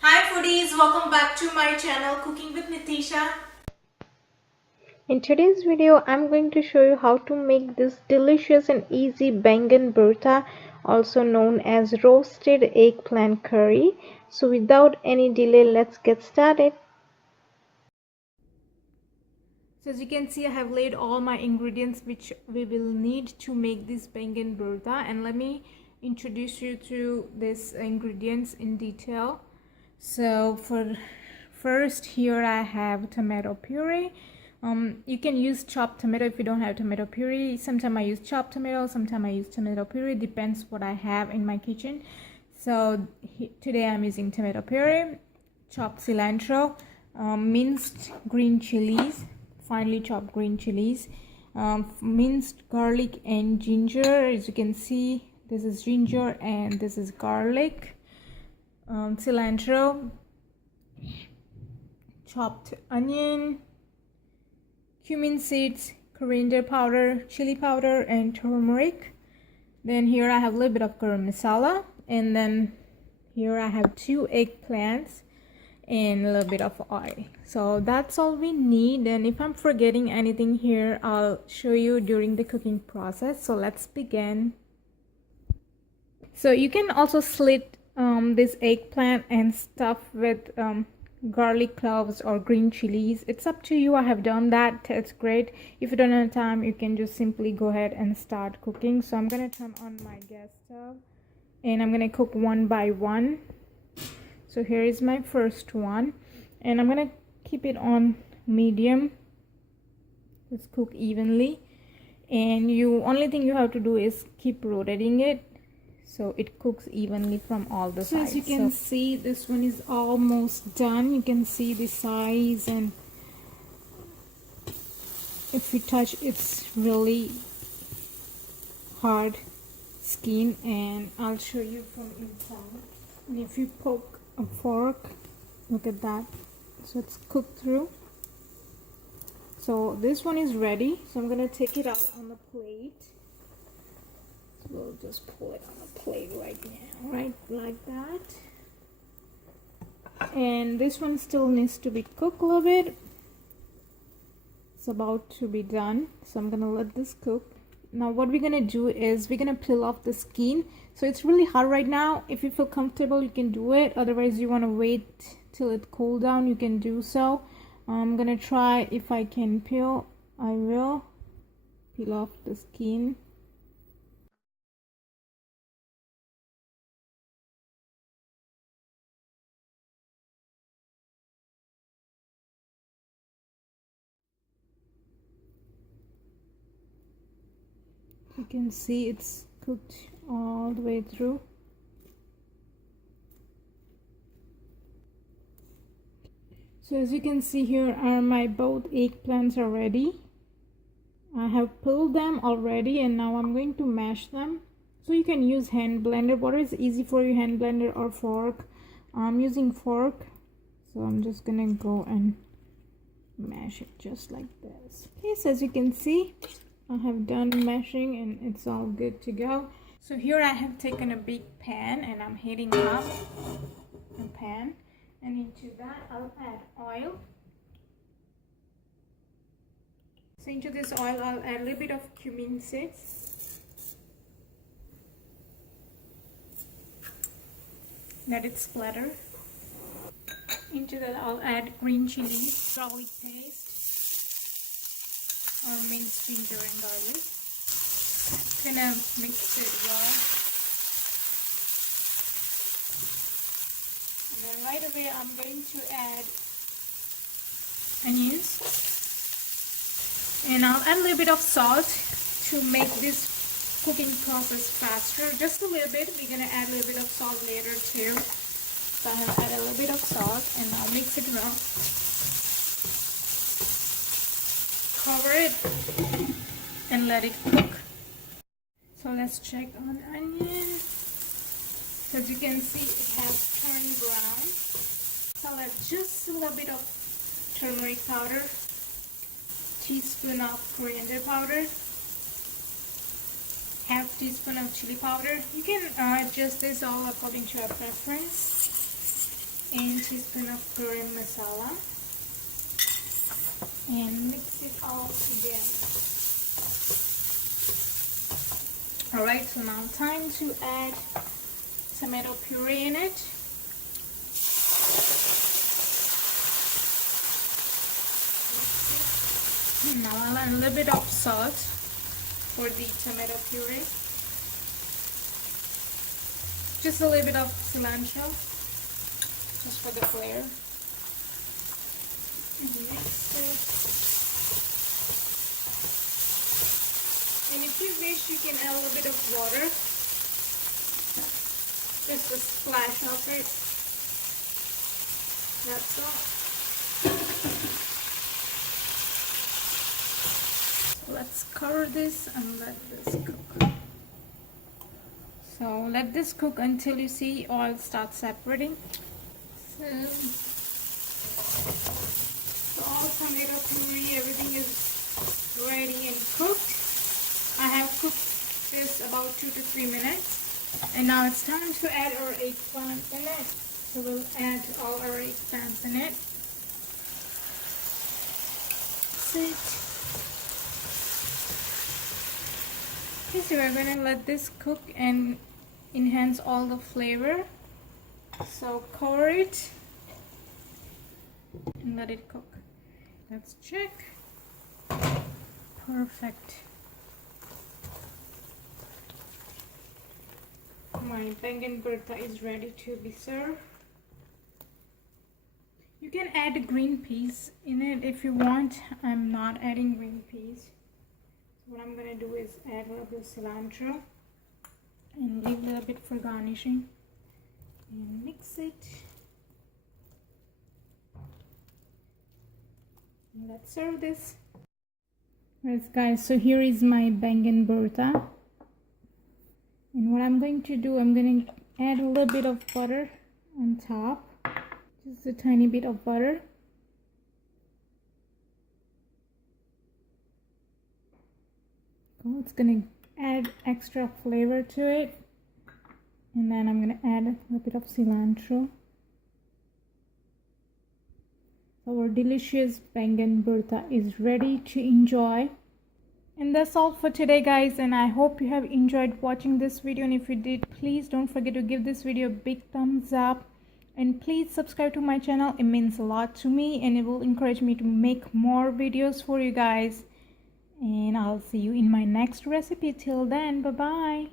Hi foodies, welcome back to my channel Cooking with Mitisha. In today's video, I'm going to show you how to make this delicious and easy Baingan Bharta, also known as Roasted Eggplant Curry. So without any delay, let's get started. So as you can see, I have laid all my ingredients which we will need to make this Baingan Bharta, and let me introduce you to these ingredients in detail. So for first, here I have tomato puree. You can use chopped tomato if you don't have tomato puree. Sometimes I use chopped tomato, sometimes I use tomato puree, depends what I have in my kitchen. So today I'm using tomato puree, chopped cilantro, minced green chilies, finely chopped green chilies, minced garlic and ginger. As you can see, this is ginger and this is garlic, cilantro, chopped onion, cumin seeds, coriander powder, chili powder, and turmeric. Then here I have a little bit of garam masala, and then here I have 2 eggplants and a little bit of oil. So that's all we need, and if I'm forgetting anything here, I'll show you during the cooking process. So let's begin. So you can also slit this eggplant and stuff with garlic cloves or green chilies. It's up to you. I have done that. It's great. If you don't have time, you can just simply go ahead and start cooking. So I'm gonna turn on my gas stove and I'm gonna cook one by one. So here is my first one, and I'm gonna keep it on medium. Let's cook evenly, and only thing you have to do is keep rotating it so it cooks evenly from all the sides. As you can see, this one is almost done. You can see the size, and if you touch, it's really hard skin, and I'll show you from inside. And if you poke a fork, look at that, so it's cooked through. So this one is ready, so I'm gonna take it out on the plate. We'll just pull it on the plate right now, right like that. And this one still needs to be cooked a little bit. It's about to be done, so I'm gonna let this cook. Now what we're gonna do is we're gonna peel off the skin. So it's really hot right now. If you feel comfortable, you can do it. Otherwise, you want to wait till it cool down, you can do so. I'm gonna try. If I can peel, I will peel off the skin. You can see it's cooked all the way through. So as you can see, here are my both eggplants already. I have peeled them already, and now I'm going to mash them. So you can use hand blender, whatever is easy for you, hand blender or fork. I'm using fork, so I'm just gonna go and mash it just like this. Okay, so as you can see, I have done mashing and it's all good to go. So here I have taken a big pan and I'm heating up the pan, and into that I'll add oil. So into this oil I'll add a little bit of cumin seeds. Let it splatter. Into that I'll add green chili, garlic paste, or minced ginger and garlic. Gonna mix it well. And then right away I'm going to add onions. And I'll add a little bit of salt to make this cooking process faster. Just a little bit. We're gonna add a little bit of salt later too. So I have added a little bit of salt, and I'll mix it well. Cover it and let it cook. So let's check on onion. As you can see, it has turned brown. So I'll add just a little bit of turmeric powder, teaspoon of coriander powder, half teaspoon of chili powder. You can adjust this all according to your preference. and teaspoon of garam masala, and mix it all together. Alright, so now time to add tomato puree in it. Now I'll add a little bit of salt for the tomato puree. Just a little bit of cilantro, just for the flavor. And mix it. And if you wish, you can add a little bit of water. Just a splash of it. That's all. So let's cover this and let this cook. So let this cook until you see oil start separating. So all tomato puree, everything is ready and cooked. I have cooked this about 2 to 3 minutes. And now it's time to add our eggplant in it. So we'll add all our eggplants in it. That's it. Okay, so we're going to let this cook and enhance all the flavor. So cover it and let it cook. Let's check. Perfect. My Baingan Bharta is ready to be served. You can add green peas in it if you want. I'm not adding green peas. So what I'm going to do is add a little bit of cilantro and leave a little bit for garnishing. And mix it. And let's serve this. Alright guys, so here is my Baingan Bharta. And what I'm going to do, I'm going to add a little bit of butter on top. Just a tiny bit of butter. It's going to add extra flavor to it. And then I'm going to add a little bit of cilantro. Our delicious Baingan Bharta is ready to enjoy. And that's all for today guys, and I hope you have enjoyed watching this video, and if you did, please don't forget to give this video a big thumbs up and please subscribe to my channel. It means a lot to me and it will encourage me to make more videos for you guys, and I'll see you in my next recipe. Till then, bye bye.